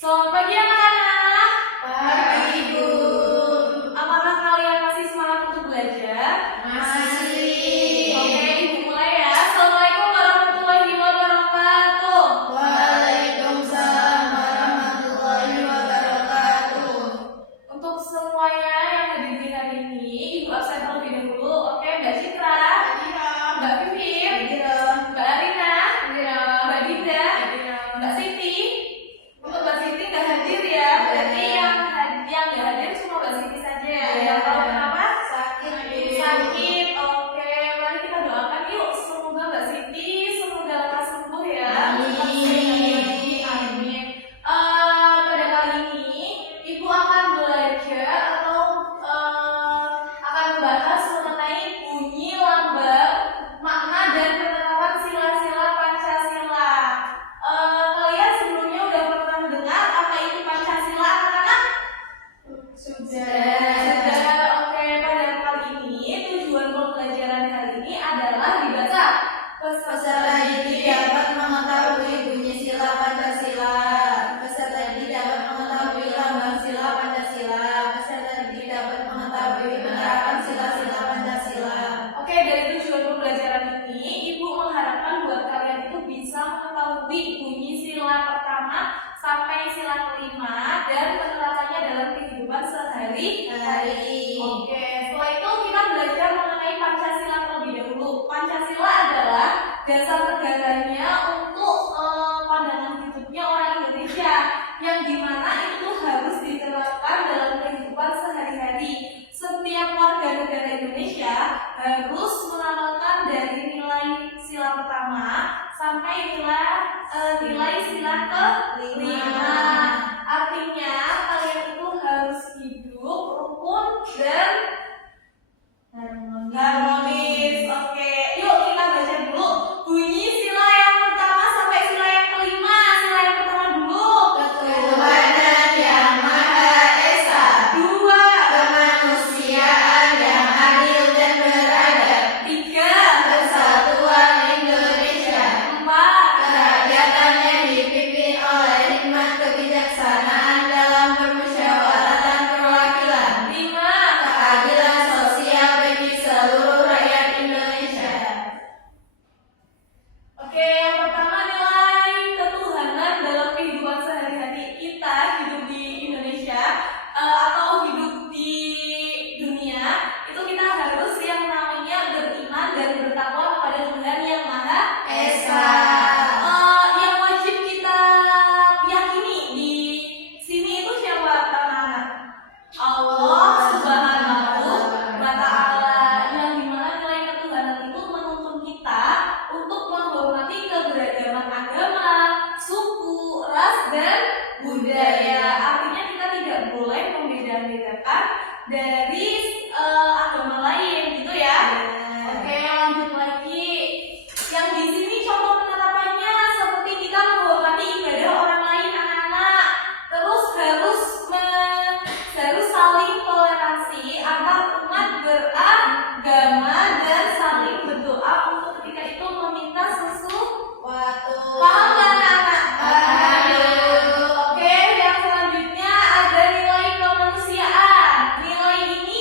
Selamat pagi anak-anak. Pagi, Ibu. Apakah kalian masih semangat untuk belajar? Masih. Oke, Ibu mulai ya. Assalamualaikum warahmatullahi wabarakatuh. Waalaikumsalam warahmatullahi wabarakatuh. Untuk semuanya yang hadir di hari ini, Ibu absen terlebih dahulu. Oke, Mbak Citra, Mbak Vivir, Mbak Arina, Mbak Dinda, Mbak Siti. Untuk Mbak Siti nggak hadir ya, berarti yang nggak hadir cuma Mbak Siti saja ya. Yang tahu kenapa? Sakit. Oke, mari kita doakan yuk. Semoga Mbak Siti semoga lekas sembuh ya. Amin. Amin. Pada kali ini Ibu akan belajar atau akan membahas mengenai bunyi lambang, makna dan penerapan sila-sila Pancasila. Kalian sebelumnya udah pernah dengar apa itu Pancasila, anak-anak? Sudah. Oke, pada kali ini tujuan pembelajaran hari ini adalah dibaca Peserta didik dapat mengetahui bunyi sila Pancasila. Peserta didik dapat mengetahui lambang sila Pancasila. Peserta didik dapat mengetahui penerapan sila-sila Pancasila. Oke, dari tujuan pembelajaran ini, Ibu mengharapkan buat kalian itu bisa mengetahui bunyi sila pertama sampai sila kelima dan penerapannya dalam kehidupan sehari-hari. Oke, setelah itu kita belajar mengenai Pancasila terlebih dahulu. Pancasila adalah dasar negaranya untuk pandangan hidupnya orang Indonesia, yang dimana itu harus diterapkan dalam kehidupan sehari-hari. Setiap warga negara Indonesia harus mengamalkan dari nilai sila pertama sampai nilai sila kelima. Artinya kalian itu harus hidup rukun dan harmonis. Oke, yuk kita baca dulu bunyi sila yang pertama sampai sila yang kelima. Sila yang pertama dulu. Ketuhanan yang Maha Esa. 2, Kemanusiaan yang adil dan beradab. 3, Kesatuan Indonesia. 4, Kerakyatan yang dipimpin oleh hikmat kebijaksanaan dalam permusyawaratan perwakilan. 5, Keadilan sosial bagi seluruh rakyat Indonesia. Oke, yang pertama nilai ketuhanan dalam kehidupan sehari-hari. Kita hidup di Indonesia atau hidup di dunia, itu kita harus yang namanya beriman dan bertakwa kepada Tuhan yang Maha Esa. Yang wajib kita yakini di sini itu siapa, anak-anak? Allah Subhanahu wa Ta'ala, yang dimana nilai ketuhanan itu menuntun kita untuk menghormati keberagaman agama, suku, ras, dan budaya. Artinya kita tidak boleh membeda-bedakan dari agama lain, gitu ya. Oke, lanjut lagi. Yang di sini contoh penerapannya seperti kita menghormati ibadah orang lain, anak-anak. Terus harus saling toleransi antar umat beragama dan saling berdoa untuk ketika itu meminta sesuatu. Paham nggak, anak-anak? Paham. Oke, yang selanjutnya ada nilai kemanusiaan. Nilai ini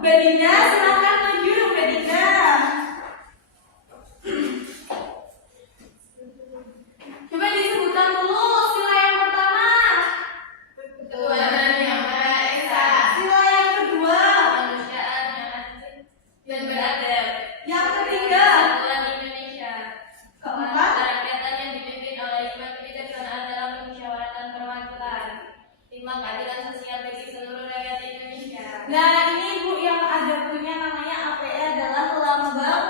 Mbak Dinda, silakan maju, Mbak Dinda. Coba disebutkan dulu sila yang pertama. Ketuhanan yang Maha Esa. Sila yang kedua. Kemanusiaan yang adil dan beradab. Yang ketiga. Kesatuan Indonesia. Keempat. Kerakyatan yang dipimpin oleh 5 kebijaksanaan dalam kemusyawaratan perwakilan. 5 keadilan sosial bagi seluruh rakyat Indonesia. Nah, ini Bu yang ada punya namanya APE adalah lambang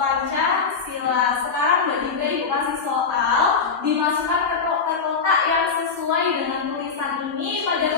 Pancasila. Sekarang Mbak Dinda Ibu kasih soal, dimasukkan ke kotak yang sesuai dengan tulisan ini pada